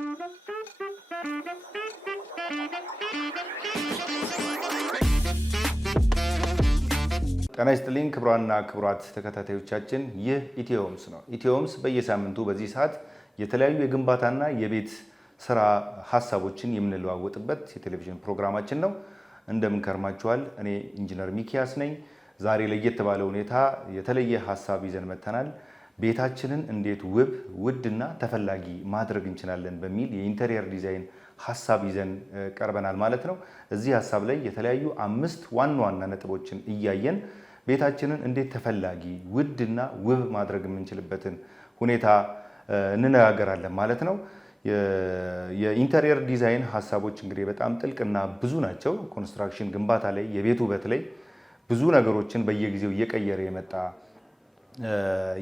ጤና ይስጥልኝ ክቡራንና ክቡራት ተከታታዮቻችን፣ ይህ ኢትዮምስ ነው። ኢትዮምስ በየሳምንቱ በዚህ ሰዓት የተለያዩ የግንባታና የቤት ስራ ሐሳቦችን የምንለዋወጥበት የቴሌቪዥን ፕሮግራማችን ነው። እንደምን ከርማችኋል? እኔ ኢንጂነር ሚኪያስ ነኝ። ዛሬ ለየት ባለ ሁኔታ የተለየ ሐሳብ ይዘን መጥተናል። ቤታችንን እንዴት ውድና ተፈላጊ ማድረግ እንችላለን በሚል የኢንተሪየር ዲዛይን ሐሳብ ይዘን ቀርበናል ማለት ነው። እዚህ ሐሳብ ላይ የተለያዩ 5 ዋና ዋና ነጥቦችን እያየን ቤታችንን እንዴት ተፈላጊ ውድና ውብ ማድረግ የምንችልበትን ሁኔታ እንነጋገራለን ማለት ነው። የኢንተሪየር ዲዛይን ሐሳቦች እንግዲህ በጣም ጥልቅና ብዙ ናቸው። ኮንስትራክሽን ግንባታ ላይ የቤት ውበት ላይ ብዙ ነገሮችን በየጊዜው እየቀየረ የመጣ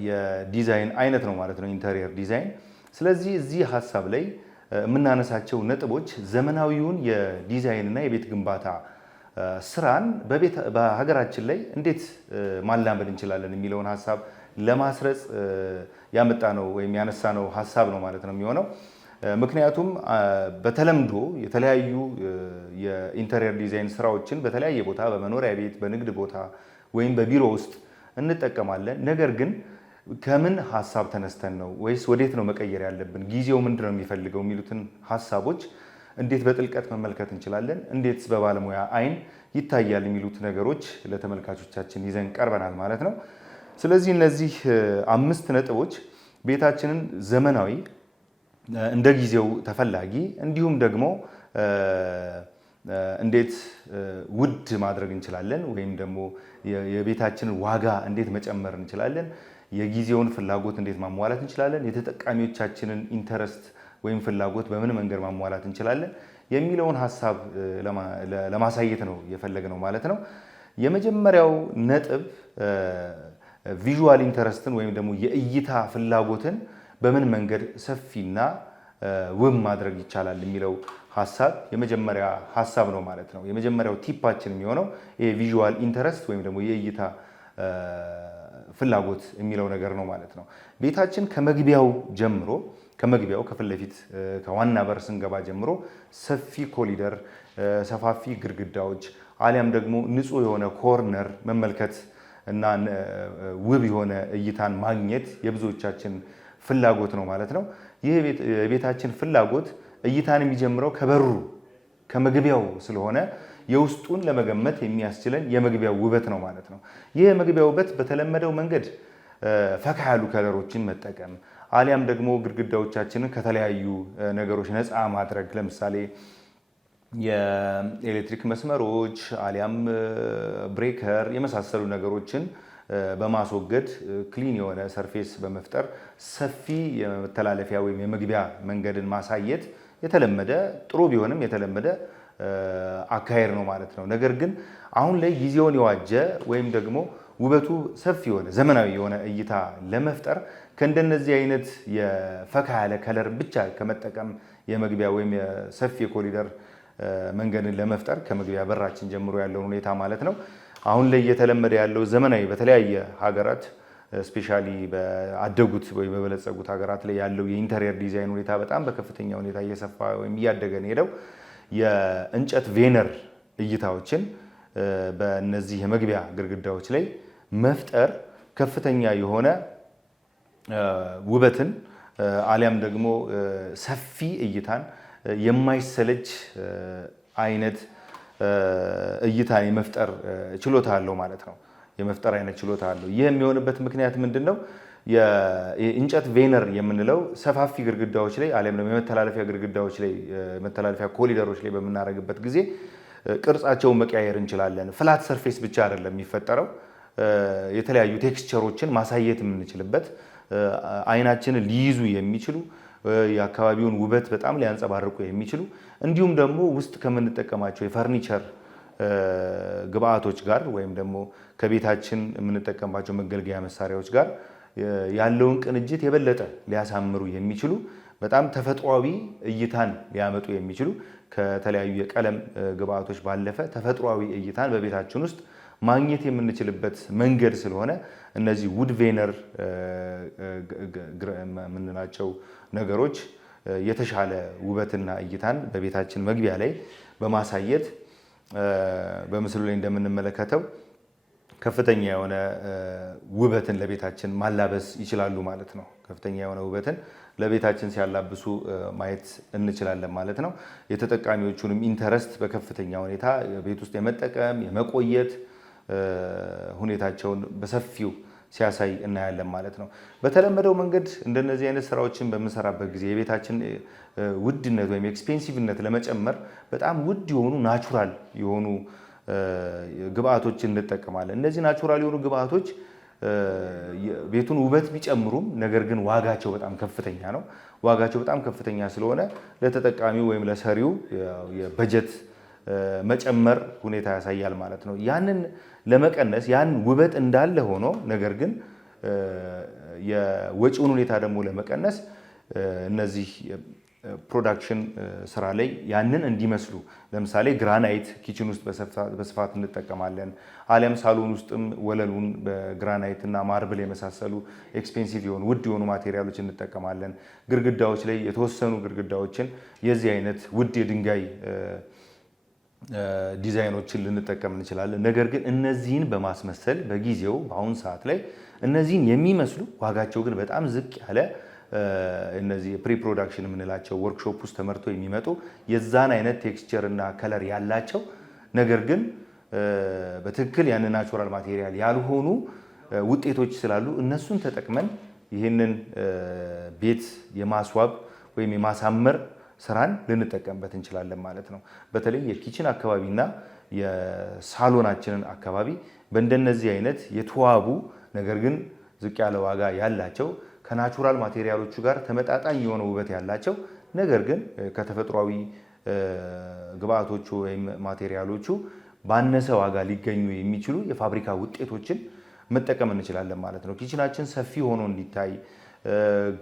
የዲዛይን አይነት ነው ማለት ነው ኢንተሪየር ዲዛይን። ስለዚህ እዚህ ሐሳብ ላይ የምናነሳቸው ነጥቦች ዘመናዊውን የዲዛይንና የቤት ግንባታ ስራን በሀገራችን ላይ እንዴት ማላመድ እንችላለን የሚለውን ሐሳብ ለማስረጽ ያመጣነው ወይም ያነሳነው ሐሳብ ነው ማለት ነው የሚሆነው። ምክንያቱም በተለምዶ የተለያዩ የኢንተሪየር ዲዛይን ስራዎችን በተለያየ ቦታ በመኖሪያ ቤት፣ በንግድ ቦታ ወይም በቢሮ ውስጥ እንጠቀማለን። ነገር ግን ከምን ሐሳብ ተነስተን ነው ወይስ ወዴት ነው መቀየር ያለብን፣ ጊዜው ምንድን ነው የሚፈልገው የሚሉትን ሐሳቦች እንዴት በጥልቀት መመልከት እንችላለን፣ እንዴት በባለሙያ አይን ይታያል የሚሉት ነገሮች ለተመልካቾቻችን ይዘን ቀርበናል ማለት ነው። ስለዚህ እነዚህ 5 ነጥቦች ቤታችንን ዘመናዊ፣ እንደ ጊዜው ተፈላጊ እንዲሁም ደግሞ እንዴት ውድ ማድረግ እንችላለን ወይም ደግሞ የቤታችንን ዋጋ እንዴት መጨመር እንችላለን፣ የጊዜውን ፍላጎት እንዴት ማሟላት እንችላለን፣ የተጠቃሚዎቻችንን ኢንተረስት ወይም ፍላጎት በምን መንገድ ማሟላት እንችላለን የሚለውን ሐሳብ ለማሳየት ነው የፈለግነው ማለት ነው። የመጀመሪያው ነጥብ ቪዥዋል ኢንተረስትን ወይም ደግሞ የእይታ ፍላጎትን በምን መንገድ ሰፊና ውብ ማድረግ ይቻላል የሚለው ሐሳብ የመጀመሪያ ሐሳብ ነው ማለት ነው። የመጀመሪያው ቲፓችን የሚሆነው ይሄ ቪዥዋል ኢንተረስት ወይም ደግሞ የእይታ ፍላጎት የሚለው ነገር ነው ማለት ነው። ቤታችን ከመግቢያው ጀምሮ ከፊት ለፊት ከዋና በር ስንገባ ጀምሮ ሰፊ ኮሊደር፣ ሰፋፊ ግድግዳዎች አሊያም ደግሞ ንጹህ የሆነ ኮርነር መመልከት እና ውብ የሆነ እይታን ማግኘት የብዙዎቻችን ፍላጎት ነው ማለት ነው። ይህ የቤታችን ፍላጎት እይታን የሚጀምረው ከበሩ ከመግቢያው ስለሆነ የውስጡን ለመገመት የሚያስችለን የመግቢያው ውበት ነው ማለት ነው። ይህ የመግቢያው ውበት በተለመደው መንገድ ፈካ ያሉ ከለሮችን መጠቀም አሊያም ደግሞ ግድግዳዎቻችንን ከተለያዩ ነገሮች ነፃ ማድረግ፣ ለምሳሌ የኤሌክትሪክ መስመሮች አሊያም ብሬከር የመሳሰሉ ነገሮችን በማስወገድ ክሊን የሆነ ሰርፌስ በመፍጠር ሰፊ የመተላለፊያ ወይም የመግቢያ መንገድን ማሳየት የተለመደ ጥሩ ቢሆንም የተለመደ አካሄድ ነው ማለት ነው። ነገር ግን አሁን ላይ ጊዜውን የዋጀ ወይም ደግሞ ውበቱ ሰፊ የሆነ ዘመናዊ የሆነ እይታ ለመፍጠር ከእንደነዚህ አይነት የፈካ ያለ ከለር ብቻ ከመጠቀም የመግቢያ ወይም የሰፊ የኮሪደር መንገድን ለመፍጠር ከመግቢያ በራችን ጀምሮ ያለውን ሁኔታ ማለት ነው አሁን ላይ እየተለመደ ያለው ዘመናዊ በተለያየ ሀገራት ስፔሻሊ በአደጉት ወይ በበለጸጉት ሀገራት ላይ ያለው የኢንተሪየር ዲዛይን ሁኔታ በጣም በከፍተኛ ሁኔታ እየሰፋ ወይም እያደገ ነው ሄደው የእንጨት ቬነር እይታዎችን በእነዚህ የመግቢያ ግድግዳዎች ላይ መፍጠር ከፍተኛ የሆነ ውበትን አሊያም ደግሞ ሰፊ እይታን የማይሰለች አይነት እይታን የመፍጠር ችሎታ አለው ማለት ነው። የመፍጠር አይነት ችሎታ አለው። ይህ የሚሆንበት ምክንያት ምንድነው? የእንጨት ቬነር የምንለው ሰፋፊ ግድግዳዎች ላይ አሊያም ደግሞ የመተላለፊያ ግድግዳዎች ላይ መተላለፊያ ኮሊደሮች ላይ በምናደርግበት ጊዜ ቅርጻቸውን መቀያየር እንችላለን። ፍላት ሰርፌስ ብቻ አይደለም የሚፈጠረው፣ የተለያዩ ቴክስቸሮችን ማሳየት የምንችልበት አይናችንን ሊይዙ የሚችሉ የአካባቢውን ውበት በጣም ሊያንጸባርቁ የሚችሉ እንዲሁም ደግሞ ውስጥ ከምንጠቀማቸው የፈርኒቸር ግብአቶች ጋር ወይም ደግሞ ከቤታችን የምንጠቀምባቸው መገልገያ መሳሪያዎች ጋር ያለውን ቅንጅት የበለጠ ሊያሳምሩ የሚችሉ በጣም ተፈጥሯዊ እይታን ሊያመጡ የሚችሉ ከተለያዩ የቀለም ግብአቶች ባለፈ ተፈጥሯዊ እይታን በቤታችን ውስጥ ማግኘት የምንችልበት መንገድ ስለሆነ እነዚህ ውድ ቬነር የምንላቸው ነገሮች የተሻለ ውበትና እይታን በቤታችን መግቢያ ላይ በማሳየት በምስሉ ላይ እንደምንመለከተው ከፍተኛ የሆነ ውበትን ለቤታችን ማላበስ ይችላሉ ማለት ነው። ከፍተኛ የሆነ ውበትን ለቤታችን ሲያላብሱ ማየት እንችላለን ማለት ነው። የተጠቃሚዎቹንም ኢንተረስት በከፍተኛ ሁኔታ ቤት ውስጥ የመጠቀም የመቆየት ሁኔታቸውን በሰፊው ሲያሳይ እናያለን ማለት ነው። በተለመደው መንገድ እንደነዚህ አይነት ስራዎችን በምንሰራበት ጊዜ የቤታችን ውድነት ወይም ኤክስፔንሲቭነት ለመጨመር በጣም ውድ የሆኑ ናቹራል የሆኑ ግብአቶችን እንጠቀማለን። እነዚህ ናቹራል የሆኑ ግብአቶች ቤቱን ውበት ቢጨምሩም ነገር ግን ዋጋቸው በጣም ከፍተኛ ነው። ዋጋቸው በጣም ከፍተኛ ስለሆነ ለተጠቃሚው ወይም ለሰሪው የበጀት መጨመር ሁኔታ ያሳያል ማለት ነው። ያንን ለመቀነስ ያን ውበት እንዳለ ሆኖ ነገር ግን የወጪውን ሁኔታ ደግሞ ለመቀነስ እነዚህ ፕሮዳክሽን ስራ ላይ ያንን እንዲመስሉ ለምሳሌ ግራናይት ኪችን ውስጥ በስፋት እንጠቀማለን። አሊያም ሳሎን ውስጥም ወለሉን በግራናይት እና ማርብል የመሳሰሉ ኤክስፔንሲቭ የሆኑ ውድ የሆኑ ማቴሪያሎች እንጠቀማለን። ግድግዳዎች ላይ የተወሰኑ ግድግዳዎችን የዚህ አይነት ውድ የድንጋይ ዲዛይኖችን ልንጠቀም እንችላለን። ነገር ግን እነዚህን በማስመሰል በጊዜው በአሁን ሰዓት ላይ እነዚህን የሚመስሉ ዋጋቸው ግን በጣም ዝቅ ያለ እነዚህ ፕሪ ፕሮዳክሽን የምንላቸው ወርክሾፕ ውስጥ ተመርተው የሚመጡ የዛን አይነት ቴክስቸር እና ከለር ያላቸው ነገር ግን በትክክል ያን ናቹራል ማቴሪያል ያልሆኑ ውጤቶች ስላሉ እነሱን ተጠቅመን ይህንን ቤት የማስዋብ ወይም የማሳመር ስራን ልንጠቀምበት እንችላለን ማለት ነው። በተለይ የኪችን አካባቢና የሳሎናችንን አካባቢ በእንደነዚህ አይነት የተዋቡ ነገር ግን ዝቅ ያለ ዋጋ ያላቸው ከናቹራል ማቴሪያሎቹ ጋር ተመጣጣኝ የሆነ ውበት ያላቸው ነገር ግን ከተፈጥሯዊ ግብአቶቹ ወይም ማቴሪያሎቹ ባነሰ ዋጋ ሊገኙ የሚችሉ የፋብሪካ ውጤቶችን መጠቀም እንችላለን ማለት ነው። ኪችናችን ሰፊ ሆኖ እንዲታይ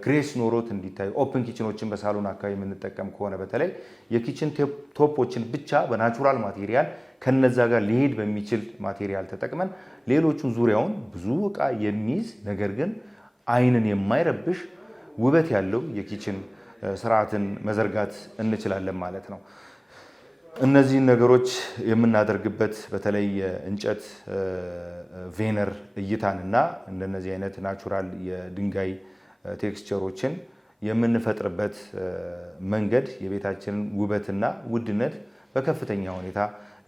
ግሬስ ኖሮት እንዲታይ ኦፕን ኪችኖችን በሳሎን አካባቢ የምንጠቀም ከሆነ በተለይ የኪችን ቶፖችን ብቻ በናቹራል ማቴሪያል ከነዛ ጋር ሊሄድ በሚችል ማቴሪያል ተጠቅመን ሌሎቹን ዙሪያውን ብዙ እቃ የሚይዝ ነገር ግን አይንን የማይረብሽ ውበት ያለው የኪችን ስርዓትን መዘርጋት እንችላለን ማለት ነው። እነዚህን ነገሮች የምናደርግበት በተለይ የእንጨት ቬነር እይታንና እንደነዚህ አይነት ናቹራል የድንጋይ ቴክስቸሮችን የምንፈጥርበት መንገድ የቤታችንን ውበትና ውድነት በከፍተኛ ሁኔታ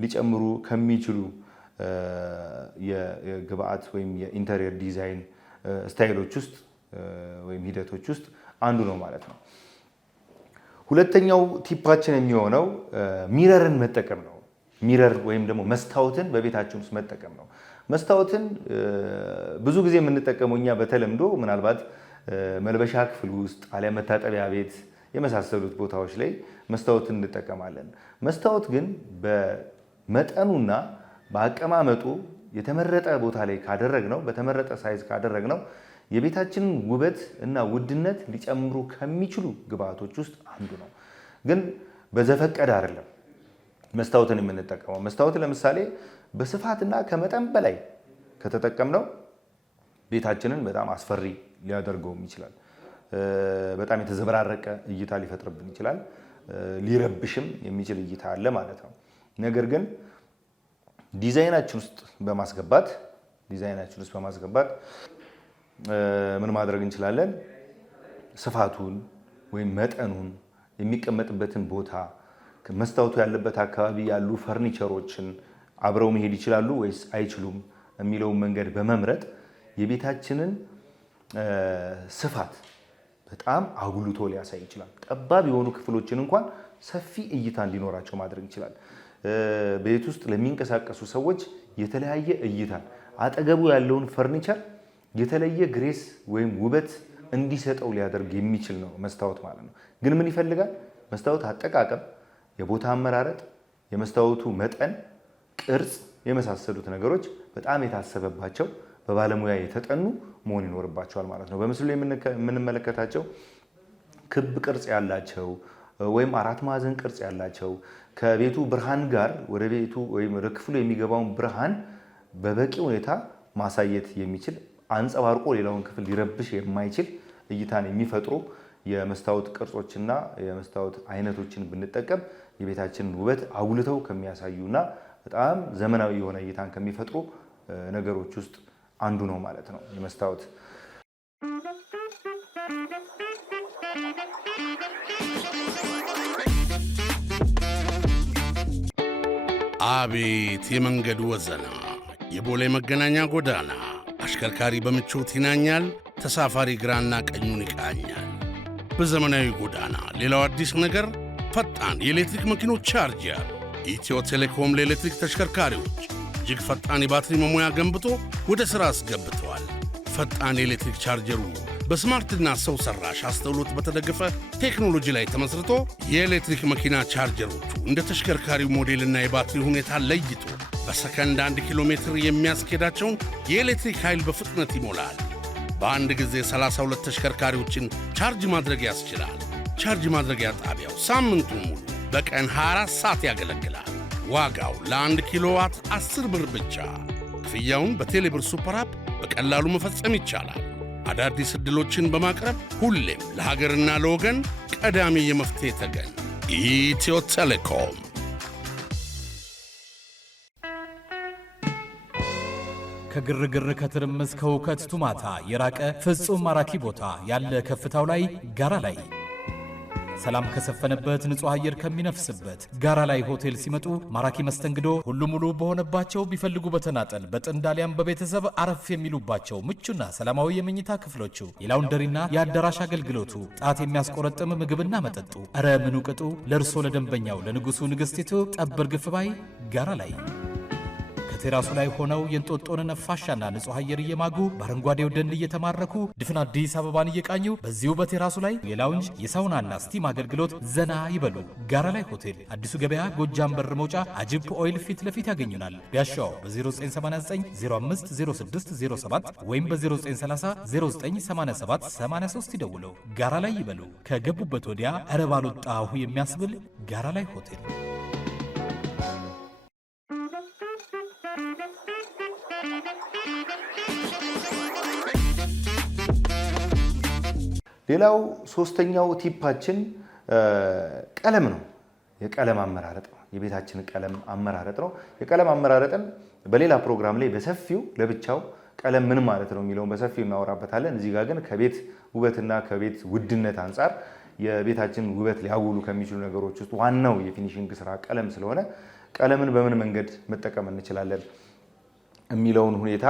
ሊጨምሩ ከሚችሉ የግብአት ወይም የኢንተሪየር ዲዛይን ስታይሎች ውስጥ ወይም ሂደቶች ውስጥ አንዱ ነው ማለት ነው። ሁለተኛው ቲፓችን የሚሆነው ሚረርን መጠቀም ነው። ሚረር ወይም ደግሞ መስታወትን በቤታችን ውስጥ መጠቀም ነው። መስታወትን ብዙ ጊዜ የምንጠቀመው እኛ በተለምዶ ምናልባት መልበሻ ክፍል ውስጥ አሊያ መታጠቢያ ቤት የመሳሰሉት ቦታዎች ላይ መስታወትን እንጠቀማለን። መስታወት ግን በመጠኑና በአቀማመጡ የተመረጠ ቦታ ላይ ካደረግነው በተመረጠ ሳይዝ ካደረግነው የቤታችንን ውበት እና ውድነት ሊጨምሩ ከሚችሉ ግብአቶች ውስጥ አንዱ ነው። ግን በዘፈቀደ አይደለም መስታወትን የምንጠቀመው። መስታወት ለምሳሌ በስፋትና ከመጠን በላይ ከተጠቀምነው ቤታችንን በጣም አስፈሪ ሊያደርገውም ይችላል። በጣም የተዘበራረቀ እይታ ሊፈጥርብን ይችላል። ሊረብሽም የሚችል እይታ አለ ማለት ነው። ነገር ግን ዲዛይናችን ውስጥ በማስገባት ምን ማድረግ እንችላለን? ስፋቱን ወይም መጠኑን፣ የሚቀመጥበትን ቦታ፣ መስታወቱ ያለበት አካባቢ ያሉ ፈርኒቸሮችን አብረው መሄድ ይችላሉ ወይስ አይችሉም የሚለውን መንገድ በመምረጥ የቤታችንን ስፋት በጣም አጉልቶ ሊያሳይ ይችላል። ጠባብ የሆኑ ክፍሎችን እንኳን ሰፊ እይታ እንዲኖራቸው ማድረግ ይችላል። ቤት ውስጥ ለሚንቀሳቀሱ ሰዎች የተለያየ እይታን አጠገቡ ያለውን ፈርኒቸር የተለየ ግሬስ ወይም ውበት እንዲሰጠው ሊያደርግ የሚችል ነው መስታወት ማለት ነው። ግን ምን ይፈልጋል? መስታወት አጠቃቀም፣ የቦታ አመራረጥ፣ የመስታወቱ መጠን፣ ቅርጽ የመሳሰሉት ነገሮች በጣም የታሰበባቸው በባለሙያ የተጠኑ መሆን ይኖርባቸዋል ማለት ነው። በምስሉ ላይ የምንመለከታቸው ክብ ቅርጽ ያላቸው ወይም አራት ማዕዘን ቅርጽ ያላቸው ከቤቱ ብርሃን ጋር ወደ ቤቱ ወይም ወደ ክፍሉ የሚገባውን ብርሃን በበቂ ሁኔታ ማሳየት የሚችል አንጸባርቆ ሌላውን ክፍል ሊረብሽ የማይችል እይታን የሚፈጥሩ የመስታወት ቅርጾችና የመስታወት አይነቶችን ብንጠቀም የቤታችንን ውበት አጉልተው ከሚያሳዩና በጣም ዘመናዊ የሆነ እይታን ከሚፈጥሩ ነገሮች ውስጥ አንዱ ነው ማለት ነው የመስታወት። አቤት የመንገዱ ወዘና! የቦሌ መገናኛ ጎዳና አሽከርካሪ በምቾት ይናኛል፣ ተሳፋሪ ግራና ቀኙን ይቃኛል። በዘመናዊ ጎዳና ሌላው አዲስ ነገር ፈጣን የኤሌክትሪክ መኪኖች ቻርጀር። ኢትዮ ቴሌኮም ለኤሌክትሪክ ተሽከርካሪዎች እጅግ ፈጣን የባትሪ መሙያ ገንብቶ ወደ ሥራ አስገብተዋል። ፈጣን የኤሌክትሪክ ቻርጀሩ በስማርትና ሰው ሰራሽ አስተውሎት በተደገፈ ቴክኖሎጂ ላይ ተመስርቶ የኤሌክትሪክ መኪና ቻርጀሮቹ እንደ ተሽከርካሪው ሞዴልና የባትሪ ሁኔታ ለይቶ በሰከንድ 1 ኪሎ ሜትር የሚያስኬዳቸውን የኤሌክትሪክ ኃይል በፍጥነት ይሞላል። በአንድ ጊዜ 32 ተሽከርካሪዎችን ቻርጅ ማድረግ ያስችላል። ቻርጅ ማድረጊያ ጣቢያው ሳምንቱ ሙሉ በቀን 24 ሰዓት ያገለግላል። ዋጋው ለ1 ኪሎዋት 10 ብር ብቻ። ክፍያውን በቴሌብር ሱፐር አፕ በቀላሉ መፈጸም ይቻላል። አዳዲስ ዕድሎችን በማቅረብ ሁሌም ለሀገርና ለወገን ቀዳሚ የመፍትሄ ተገን ኢትዮ ቴሌኮም። ከግርግር ከትርምስ ከውከት ቱማታ የራቀ ፍጹም ማራኪ ቦታ ያለ ከፍታው ላይ ጋራ ላይ ሰላም ከሰፈነበት ንጹህ አየር ከሚነፍስበት ጋራ ላይ ሆቴል ሲመጡ ማራኪ መስተንግዶ ሁሉ ሙሉ በሆነባቸው ቢፈልጉ በተናጠል በጥንድ አሊያም በቤተሰብ አረፍ የሚሉባቸው ምቹና ሰላማዊ የመኝታ ክፍሎቹ የላውንደሪና የአዳራሽ አገልግሎቱ ጣት የሚያስቆረጥም ምግብና መጠጡ እረ ምኑ ቅጡ ለእርሶ ለደንበኛው ለንጉሱ ንግሥቲቱ ጠብር ግፍ ባይ ጋራ ላይ ቴራሱ ላይ ሆነው የእንጦጦን ነፋሻና ንጹህ አየር እየማጉ በአረንጓዴው ደን እየተማረኩ ድፍን አዲስ አበባን እየቃኙ በዚሁ በቴራሱ ላይ የላውንጅ የሳውናና ስቲም አገልግሎት ዘና ይበሉ። ጋራ ላይ ሆቴል አዲሱ ገበያ ጎጃም በር መውጫ አጅፕ ኦይል ፊት ለፊት ያገኙናል። ቢያሻው በ0989 050607 ወይም በ0930 098783 ይደውለው። ጋራ ላይ ይበሉ። ከገቡበት ወዲያ እረ ባልወጣሁ የሚያስብል ጋራ ላይ ሆቴል። ሌላው ሶስተኛው ቲፓችን ቀለም ነው። የቀለም አመራረጥ ነው። የቤታችን ቀለም አመራረጥ ነው። የቀለም አመራረጥን በሌላ ፕሮግራም ላይ በሰፊው ለብቻው ቀለም ምን ማለት ነው የሚለውን በሰፊው እናወራበታለን። እዚህ ጋር ግን ከቤት ውበትና ከቤት ውድነት አንጻር የቤታችን ውበት ሊያውሉ ከሚችሉ ነገሮች ውስጥ ዋናው የፊኒሺንግ ስራ ቀለም ስለሆነ ቀለምን በምን መንገድ መጠቀም እንችላለን የሚለውን ሁኔታ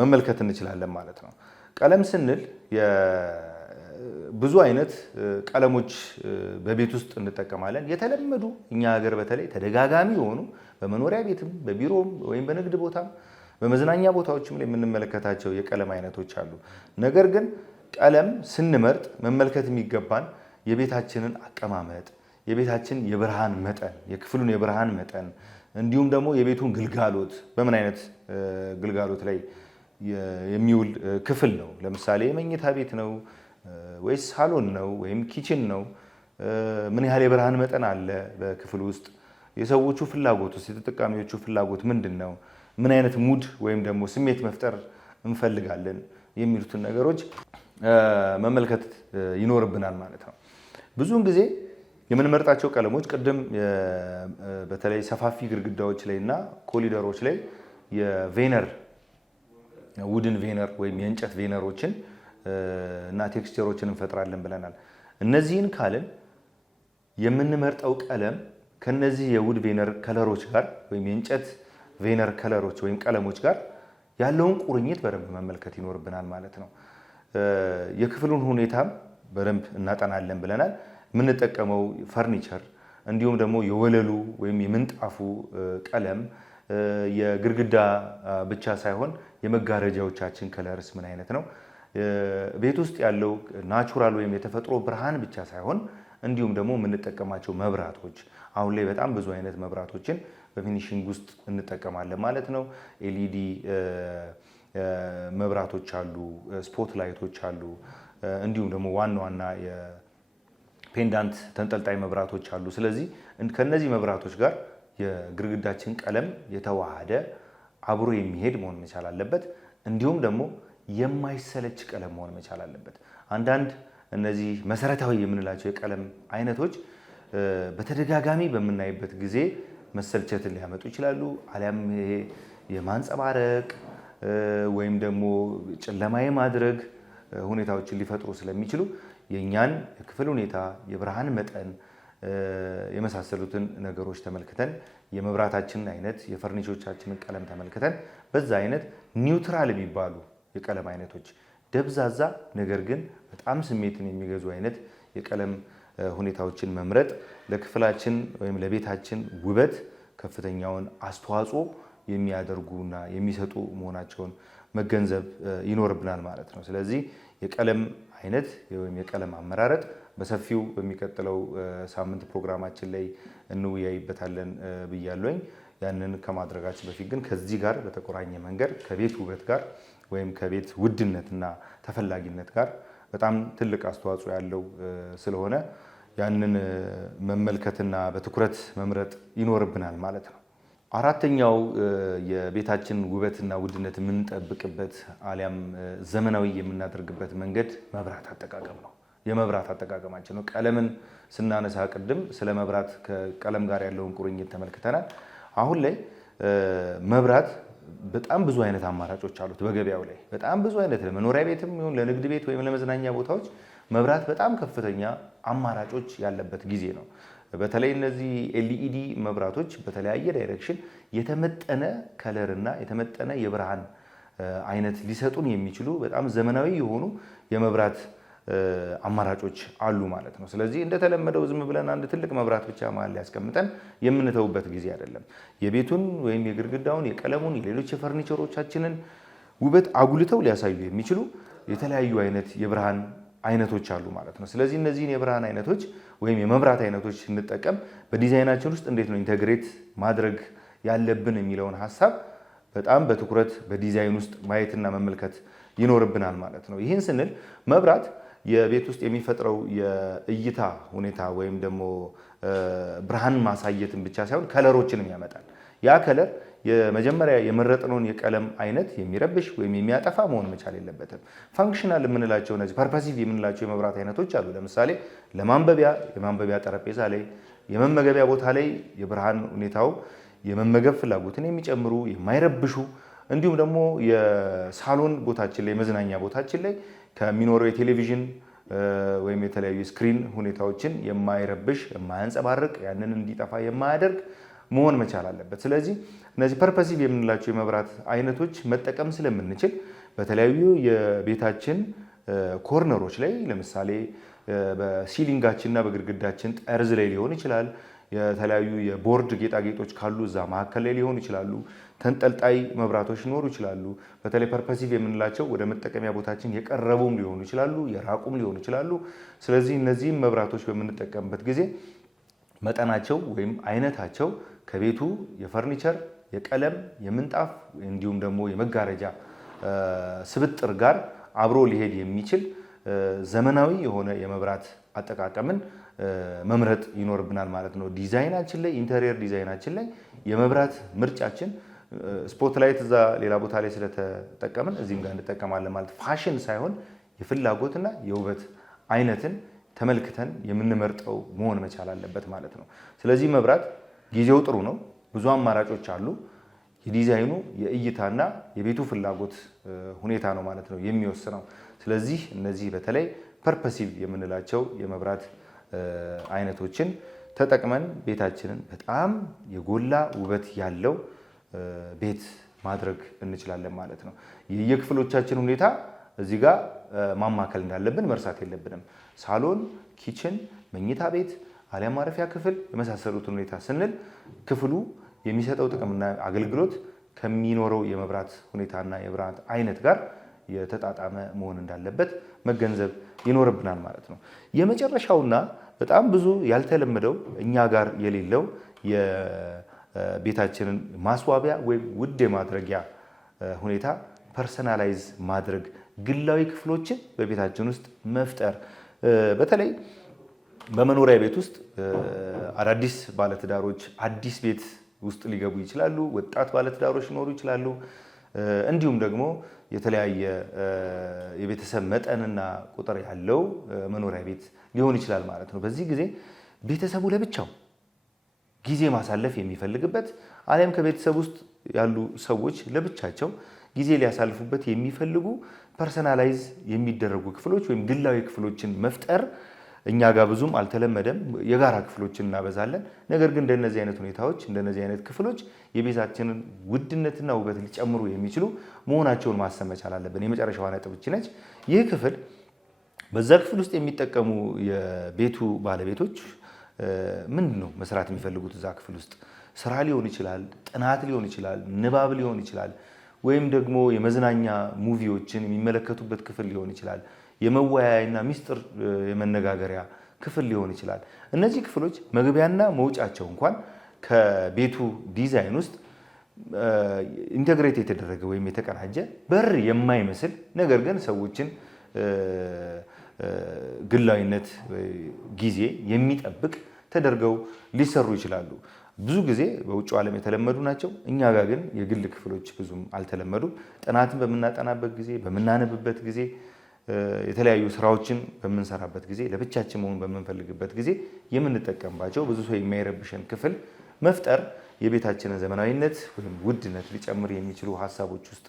መመልከት እንችላለን ማለት ነው። ቀለም ስንል ብዙ አይነት ቀለሞች በቤት ውስጥ እንጠቀማለን። የተለመዱ እኛ ሀገር በተለይ ተደጋጋሚ የሆኑ በመኖሪያ ቤትም በቢሮም ወይም በንግድ ቦታም በመዝናኛ ቦታዎችም ላይ የምንመለከታቸው የቀለም አይነቶች አሉ። ነገር ግን ቀለም ስንመርጥ መመልከት የሚገባን የቤታችንን አቀማመጥ፣ የቤታችን የብርሃን መጠን፣ የክፍሉን የብርሃን መጠን እንዲሁም ደግሞ የቤቱን ግልጋሎት በምን አይነት ግልጋሎት ላይ የሚውል ክፍል ነው። ለምሳሌ የመኝታ ቤት ነው ወይስ ሳሎን ነው ወይም ኪችን ነው? ምን ያህል የብርሃን መጠን አለ በክፍል ውስጥ? የሰዎቹ ፍላጎት ውስጥ የተጠቃሚዎቹ ፍላጎት ምንድን ነው? ምን አይነት ሙድ ወይም ደግሞ ስሜት መፍጠር እንፈልጋለን የሚሉትን ነገሮች መመልከት ይኖርብናል ማለት ነው። ብዙውን ጊዜ የምንመርጣቸው ቀለሞች ቅድም በተለይ ሰፋፊ ግድግዳዎች ላይ እና ኮሊደሮች ላይ የቬነር ውድን ቬነር ወይም የእንጨት ቬነሮችን እና ቴክስቸሮችን እንፈጥራለን ብለናል። እነዚህን ካልን የምንመርጠው ቀለም ከነዚህ የውድ ቬነር ከለሮች ጋር ወይም የእንጨት ቬነር ከለሮች ወይም ቀለሞች ጋር ያለውን ቁርኝት በደንብ መመልከት ይኖርብናል ማለት ነው። የክፍሉን ሁኔታም በደንብ እናጠናለን ብለናል። የምንጠቀመው ፈርኒቸር እንዲሁም ደግሞ የወለሉ ወይም የምንጣፉ ቀለም የግድግዳ ብቻ ሳይሆን የመጋረጃዎቻችን ከለርስ ምን አይነት ነው? ቤት ውስጥ ያለው ናቹራል ወይም የተፈጥሮ ብርሃን ብቻ ሳይሆን እንዲሁም ደግሞ የምንጠቀማቸው መብራቶች፣ አሁን ላይ በጣም ብዙ አይነት መብራቶችን በፊኒሺንግ ውስጥ እንጠቀማለን ማለት ነው። ኤልኢዲ መብራቶች አሉ፣ ስፖት ላይቶች አሉ፣ እንዲሁም ደግሞ ዋና ዋና የፔንዳንት ተንጠልጣይ መብራቶች አሉ። ስለዚህ ከነዚህ መብራቶች ጋር የግድግዳችን ቀለም የተዋሃደ አብሮ የሚሄድ መሆን መቻል አለበት። እንዲሁም ደግሞ የማይሰለች ቀለም መሆን መቻል አለበት። አንዳንድ እነዚህ መሰረታዊ የምንላቸው የቀለም አይነቶች በተደጋጋሚ በምናይበት ጊዜ መሰልቸትን ሊያመጡ ይችላሉ። አሊያም ይሄ የማንጸባረቅ ወይም ደግሞ ጨለማ የማድረግ ሁኔታዎችን ሊፈጥሩ ስለሚችሉ የኛን የክፍል ሁኔታ፣ የብርሃን መጠን የመሳሰሉትን ነገሮች ተመልክተን የመብራታችንን አይነት፣ የፈርኒቾቻችንን ቀለም ተመልክተን በዛ አይነት ኒውትራል የሚባሉ የቀለም አይነቶች ደብዛዛ ነገር ግን በጣም ስሜትን የሚገዙ አይነት የቀለም ሁኔታዎችን መምረጥ ለክፍላችን ወይም ለቤታችን ውበት ከፍተኛውን አስተዋጽኦ የሚያደርጉና የሚሰጡ መሆናቸውን መገንዘብ ይኖርብናል ማለት ነው። ስለዚህ የቀለም አይነት ወይም የቀለም አመራረጥ በሰፊው በሚቀጥለው ሳምንት ፕሮግራማችን ላይ እንወያይበታለን ብያለሁኝ። ያንን ከማድረጋችን በፊት ግን ከዚህ ጋር በተቆራኘ መንገድ ከቤት ውበት ጋር ወይም ከቤት ውድነትና ተፈላጊነት ጋር በጣም ትልቅ አስተዋጽኦ ያለው ስለሆነ ያንን መመልከትና በትኩረት መምረጥ ይኖርብናል ማለት ነው። አራተኛው የቤታችን ውበትና ውድነት የምንጠብቅበት አሊያም ዘመናዊ የምናደርግበት መንገድ መብራት አጠቃቀም ነው። የመብራት አጠቃቀማችን ነው። ቀለምን ስናነሳ ቅድም ስለ መብራት ከቀለም ጋር ያለውን ቁርኝት ተመልክተናል። አሁን ላይ መብራት በጣም ብዙ አይነት አማራጮች አሉት። በገበያው ላይ በጣም ብዙ አይነት ለመኖሪያ ቤትም ይሁን ለንግድ ቤት ወይም ለመዝናኛ ቦታዎች መብራት በጣም ከፍተኛ አማራጮች ያለበት ጊዜ ነው። በተለይ እነዚህ ኤልኢዲ መብራቶች በተለያየ ዳይሬክሽን የተመጠነ ከለርና የተመጠነ የብርሃን አይነት ሊሰጡን የሚችሉ በጣም ዘመናዊ የሆኑ የመብራት አማራጮች አሉ ማለት ነው። ስለዚህ እንደተለመደው ዝም ብለን አንድ ትልቅ መብራት ብቻ መሀል ላይ ያስቀምጠን የምንተውበት ጊዜ አይደለም። የቤቱን ወይም የግድግዳውን፣ የቀለሙን፣ የሌሎች የፈርኒቸሮቻችንን ውበት አጉልተው ሊያሳዩ የሚችሉ የተለያዩ አይነት የብርሃን አይነቶች አሉ ማለት ነው። ስለዚህ እነዚህን የብርሃን አይነቶች ወይም የመብራት አይነቶች ስንጠቀም በዲዛይናችን ውስጥ እንዴት ነው ኢንተግሬት ማድረግ ያለብን የሚለውን ሀሳብ በጣም በትኩረት በዲዛይን ውስጥ ማየትና መመልከት ይኖርብናል ማለት ነው። ይህን ስንል መብራት የቤት ውስጥ የሚፈጥረው የእይታ ሁኔታ ወይም ደግሞ ብርሃን ማሳየትን ብቻ ሳይሆን ከለሮችንም ያመጣል። ያ ከለር የመጀመሪያ የመረጥነውን የቀለም አይነት የሚረብሽ ወይም የሚያጠፋ መሆን መቻል የለበትም። ፋንክሽናል የምንላቸው እነዚህ ፐርፐሲቭ የምንላቸው የመብራት አይነቶች አሉ። ለምሳሌ ለማንበቢያ የማንበቢያ ጠረጴዛ ላይ፣ የመመገቢያ ቦታ ላይ የብርሃን ሁኔታው የመመገብ ፍላጎትን የሚጨምሩ የማይረብሹ፣ እንዲሁም ደግሞ የሳሎን ቦታችን ላይ የመዝናኛ ቦታችን ላይ ከሚኖረው የቴሌቪዥን ወይም የተለያዩ ስክሪን ሁኔታዎችን የማይረብሽ የማያንጸባርቅ ያንን እንዲጠፋ የማያደርግ መሆን መቻል አለበት። ስለዚህ እነዚህ ፐርፐሲቭ የምንላቸው የመብራት አይነቶች መጠቀም ስለምንችል በተለያዩ የቤታችን ኮርነሮች ላይ ለምሳሌ በሲሊንጋችንና በግድግዳችን ጠርዝ ላይ ሊሆን ይችላል። የተለያዩ የቦርድ ጌጣጌጦች ካሉ እዛ መካከል ላይ ሊሆኑ ይችላሉ። ተንጠልጣይ መብራቶች ሊኖሩ ይችላሉ። በተለይ ፐርፐሲቭ የምንላቸው ወደ መጠቀሚያ ቦታችን የቀረቡም ሊሆኑ ይችላሉ፣ የራቁም ሊሆኑ ይችላሉ። ስለዚህ እነዚህም መብራቶች በምንጠቀምበት ጊዜ መጠናቸው ወይም አይነታቸው ከቤቱ የፈርኒቸር፣ የቀለም፣ የምንጣፍ እንዲሁም ደግሞ የመጋረጃ ስብጥር ጋር አብሮ ሊሄድ የሚችል ዘመናዊ የሆነ የመብራት አጠቃቀምን መምረጥ ይኖርብናል ማለት ነው። ዲዛይናችን ላይ ኢንተሪየር ዲዛይናችን ላይ የመብራት ምርጫችን ስፖትላይት እዛ ሌላ ቦታ ላይ ስለተጠቀምን እዚህም ጋር እንጠቀማለን ማለት ፋሽን ሳይሆን የፍላጎትና የውበት አይነትን ተመልክተን የምንመርጠው መሆን መቻል አለበት ማለት ነው። ስለዚህ መብራት ጊዜው ጥሩ ነው፣ ብዙ አማራጮች አሉ። የዲዛይኑ የእይታና የቤቱ ፍላጎት ሁኔታ ነው ማለት ነው የሚወስነው። ስለዚህ እነዚህ በተለይ ፐርፐሲቭ የምንላቸው የመብራት አይነቶችን ተጠቅመን ቤታችንን በጣም የጎላ ውበት ያለው ቤት ማድረግ እንችላለን ማለት ነው። የየክፍሎቻችን ሁኔታ እዚህ ጋር ማማከል እንዳለብን መርሳት የለብንም። ሳሎን፣ ኪችን፣ መኝታ ቤት አሊያም ማረፊያ ክፍል የመሳሰሉትን ሁኔታ ስንል ክፍሉ የሚሰጠው ጥቅምና አገልግሎት ከሚኖረው የመብራት ሁኔታና የብርሃን አይነት ጋር የተጣጣመ መሆን እንዳለበት መገንዘብ ይኖርብናል ማለት ነው። የመጨረሻውና በጣም ብዙ ያልተለመደው እኛ ጋር የሌለው የቤታችንን ማስዋቢያ ወይም ውድ የማድረጊያ ሁኔታ ፐርሰናላይዝ ማድረግ፣ ግላዊ ክፍሎችን በቤታችን ውስጥ መፍጠር። በተለይ በመኖሪያ ቤት ውስጥ አዳዲስ ባለትዳሮች አዲስ ቤት ውስጥ ሊገቡ ይችላሉ። ወጣት ባለትዳሮች ሊኖሩ ይችላሉ። እንዲሁም ደግሞ የተለያየ የቤተሰብ መጠንና ቁጥር ያለው መኖሪያ ቤት ሊሆን ይችላል ማለት ነው። በዚህ ጊዜ ቤተሰቡ ለብቻው ጊዜ ማሳለፍ የሚፈልግበት አሊያም ከቤተሰብ ውስጥ ያሉ ሰዎች ለብቻቸው ጊዜ ሊያሳልፉበት የሚፈልጉ ፐርሰናላይዝ የሚደረጉ ክፍሎች ወይም ግላዊ ክፍሎችን መፍጠር እኛ ጋር ብዙም አልተለመደም። የጋራ ክፍሎችን እናበዛለን። ነገር ግን እንደነዚህ አይነት ሁኔታዎች እንደነዚህ አይነት ክፍሎች የቤታችንን ውድነትና ውበት ሊጨምሩ የሚችሉ መሆናቸውን ማሰብ መቻል አለብን። የመጨረሻዋ ነጥብ እቺ ነች። ይህ ክፍል በዛ ክፍል ውስጥ የሚጠቀሙ የቤቱ ባለቤቶች ምንድን ነው መስራት የሚፈልጉት? እዛ ክፍል ውስጥ ስራ ሊሆን ይችላል፣ ጥናት ሊሆን ይችላል፣ ንባብ ሊሆን ይችላል፣ ወይም ደግሞ የመዝናኛ ሙቪዎችን የሚመለከቱበት ክፍል ሊሆን ይችላል፣ የመወያያና ሚስጥር የመነጋገሪያ ክፍል ሊሆን ይችላል። እነዚህ ክፍሎች መግቢያና መውጫቸው እንኳን ከቤቱ ዲዛይን ውስጥ ኢንተግሬት የተደረገ ወይም የተቀናጀ በር የማይመስል ነገር ግን ሰዎችን ግላዊነት ጊዜ የሚጠብቅ ተደርገው ሊሰሩ ይችላሉ። ብዙ ጊዜ በውጭ ዓለም የተለመዱ ናቸው። እኛ ጋር ግን የግል ክፍሎች ብዙም አልተለመዱም። ጥናትን በምናጠናበት ጊዜ፣ በምናነብበት ጊዜ፣ የተለያዩ ስራዎችን በምንሰራበት ጊዜ፣ ለብቻችን መሆን በምንፈልግበት ጊዜ የምንጠቀምባቸው ብዙ ሰው የማይረብሸን ክፍል መፍጠር የቤታችንን ዘመናዊነት ወይም ውድነት ሊጨምር የሚችሉ ሀሳቦች ውስጥ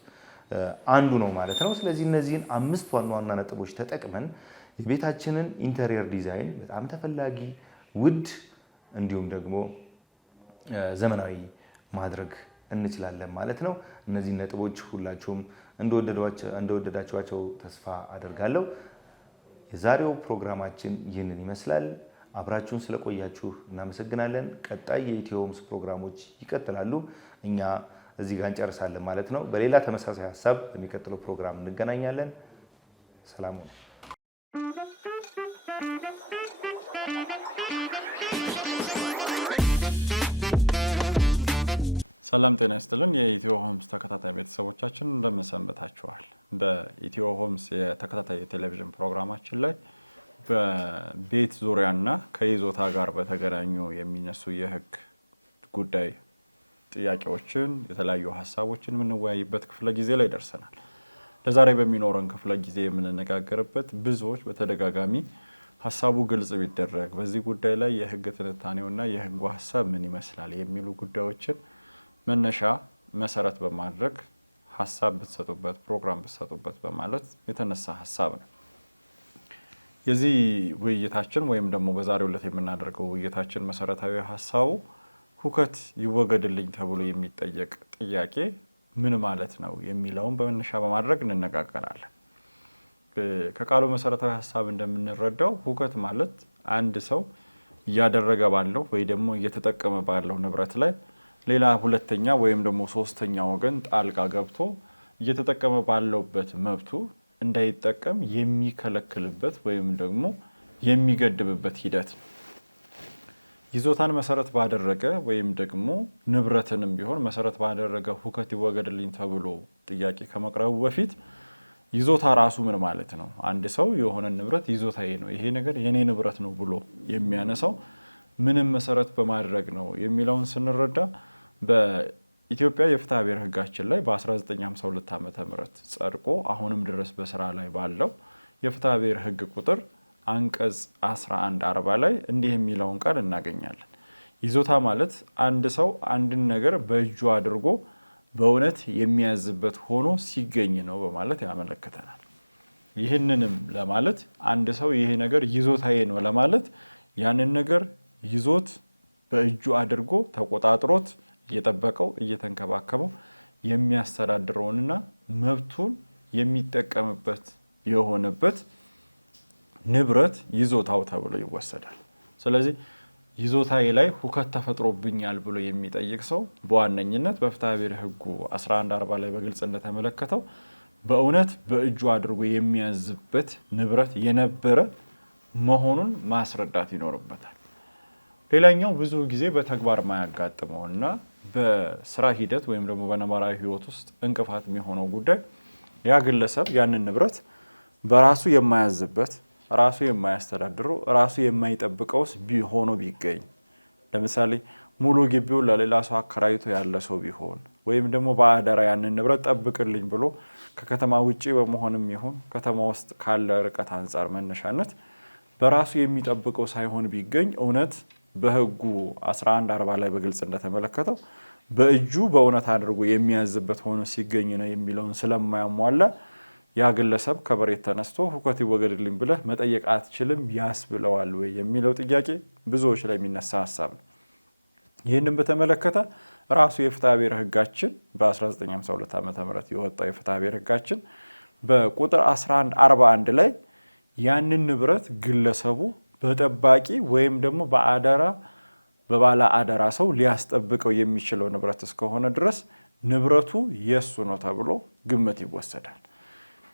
አንዱ ነው ማለት ነው። ስለዚህ እነዚህን 5 ዋና ዋና ነጥቦች ተጠቅመን የቤታችንን ኢንተሪየር ዲዛይን በጣም ተፈላጊ፣ ውድ እንዲሁም ደግሞ ዘመናዊ ማድረግ እንችላለን ማለት ነው። እነዚህ ነጥቦች ሁላችሁም እንደወደዳችኋቸው ተስፋ አደርጋለሁ። የዛሬው ፕሮግራማችን ይህንን ይመስላል። አብራችሁን ስለቆያችሁ እናመሰግናለን። ቀጣይ የኢትዮ ሆምስ ፕሮግራሞች ይቀጥላሉ። እኛ እዚህ ጋር እንጨርሳለን ማለት ነው። በሌላ ተመሳሳይ ሀሳብ በሚቀጥለው ፕሮግራም እንገናኛለን። ሰላም ሁኑ። ሰላም ጤና ይስጥልን። የኢትዮ ሆምስ ተከታታይ ቤተሰቦቻችን እንደምን ሰንብታችኋል? በኢትዮ ሆምስ የተከታታይ የቴሌቪዥን ፕሮግራማችን ላይ በቤት ዙሪያና ከይዞታ ጋር በተገናኙ የሚነሱ የሕግ ጉዳይ ጥያቄዎችን፣ የተለያዩ ሀሳቦችን የምንወያይበት ክፍለ ጊዜ ላይ ደርሰናል። ለዛሬ በሚኖረን ክፍለ ጊዜ የምንነጋገርበት ብዙዎች በተደጋጋሚ ሀሳቡ ግልጽ ቢደረግ በዚህ ጉዳይ ላይ የሕግ ትንታኔውና የሕጉ ሀሳብ ምን ይመስላል የሚሉ ጉዳዮችን መነሻ መሰረት በማድረግ ሀሳብ ብትሰጡበት፣ ፕሮግራም ብትሰጡበት በማለት የተነሳ ሀሳብ ነው። የዚህ ውይይታችን ወይም ደግሞ በዛሬው ዕለት የምናደርገው ውይይታችን መሰረታዊ ሀሳቡ ሁከት ይወገድልኝ ተብሎ የሚጠየቅ ጥያቄ ምን ማለት ነው የሚለውን በመነሻ በማድረግ እንነጋገራለን። ከቃሉ መሰረታዊ ሀሳብ እንደምንረዳው ሁከት ማለት አንድ ሰው እያደረገ ባለው ወይ ደግሞ እየተጠቀመ ባለው ንብረት ላይ ሌላ ሁለተኛ ወይም ደግሞ ሶስተኛ ወገን ጣልቃ ገብቶ እየተጠቀመ ባለውበት መብቱ እንዳይጠቀም የሚከለክልበት ወይም ደግሞ የሚገድብበት ሂደት ነው። ይዞታን መሰረት ባደረገ ወይም ደግሞ ንብረትንም ቢሆን መሰረት ባደረገ ሁከት ይወገድልኝ ተብሎ ጥያቄ ከመቅረቡ በፊት ይዞታ ራሱ ምን ማለት ነው? አንድ ሰው የሆነ ንብረት ይዞታዬ ነው፣ ይሄ ነገር የኔ ንብረት ነው ብሎ የሚያነሳው ምንም መሰረት በማድረግ ነው የሚለውን ስንረዳ በኢትዮጵያ የፍትሐ ብሔር ሕጋችን ላይ በ1952 ዓ.ም ጸድቆ አሁንም ድረስ በስራ ላይ ባለው የፍትሐ ብሔር ሕግ ቁጥር አንቀጽ 1140 ላይ እንዲህ የሚለውን ቃል እናገኛለን። ይዞታ ማለት አንድ ሰው አንድን ነገር በእጁ አድርጎ በእውነት የሚያዝበት ሆኖ ሲገኝ ነው በማለት ያመለክተናል። ይህንንም ለማለት አንድ ሰው ይሄ ነገር ይዞታዬ ነው ለማለት ያንን ነገር ይዞት በእጁ አድርጎ ተቆጣጥሮት እየጠበቀው እየተንከባከበው የሚያስተዳድረውንና መብቱን የሚጠቀምበት የሆነበት ንብረት ይዞታው ተብሎ ይወሰዳል። ስለዚህ ይዞታዬ ላይ ሁከት ተፈጥሮብኛል ብሎ የሚጠይቅ ሰው በዋነኝነት በፍትሐ ብሔር ሕጉ 1140 ላይ በግልጽ እንደተመለከተው በእውነት በእጁ አድርጎ የሚያዝበት ንብረት የነበረ መሆኑን ማስረዳት ይኖርበታል። ሌላኛው ብዙ ጊዜ በተግባር ማያጋጥመውና በስራ ሂደት ወይም ደግሞ በነባራዊ ህይወት ውስጥ እንቅፋት የሚሆነው ጉዳይ ያ ግለሰብ ያንን ንብረት በራሱ የማያዝበት፣ ራሱ የማያስተዳድረው፣ ራሱ የማይጠብቀውስ ሆኖ ቢገኝ፣ ለምሳሌ ሙሉ ግቢውን ለሌላ ሰው አከራይቶ ያለ ሰው ቢሆን ወይም ደግሞ በአደራ ያንን ንብረት ጠብቅልኝ ብሎ ከከተማ ውጪ በመሆንም ይሁን ከተማ ውስጥ ካለ ርቀት አንፃር መነሻነት በራሱ የሚጠብቀው ሳይሆን ቢገኝ እውነት በህጉ 1140 ላይ በግልጽ እንደተመለከተው በእጁ በእውነት አድርጎ የሚያዝበት ሆኖ ሲገኝ ነው የሚለውን ስለማያሟላ ያ ግለሰብ ከመሬት ተነስቶ ሁከት ይወገድልኝ ብለህ መጠየቅ አትችልም ያስብለዋል ወይ የሚለው ጥያቄ ብዙዎች ላይ የሚነሳ ሐሳብ ነው። ይህንን በተመለከተ ራሱ የፍትሐ ብሔር ህጋችን በ1952 ዓ.ም የወጣው የፍትሐ ብሔር ህጋችን በቁጥር 1141 ላይ ያንን ንብረት ግለሰቡ በጠባቂ ወይም ደግሞ በአደራ በባለ አደራ ሰው ሊያስጠብቀው የሚችለው ንብረት እስከሆነ ድረስ ንብረቱ የሱ ነው ተብሎ ግምት ይወሰዳል።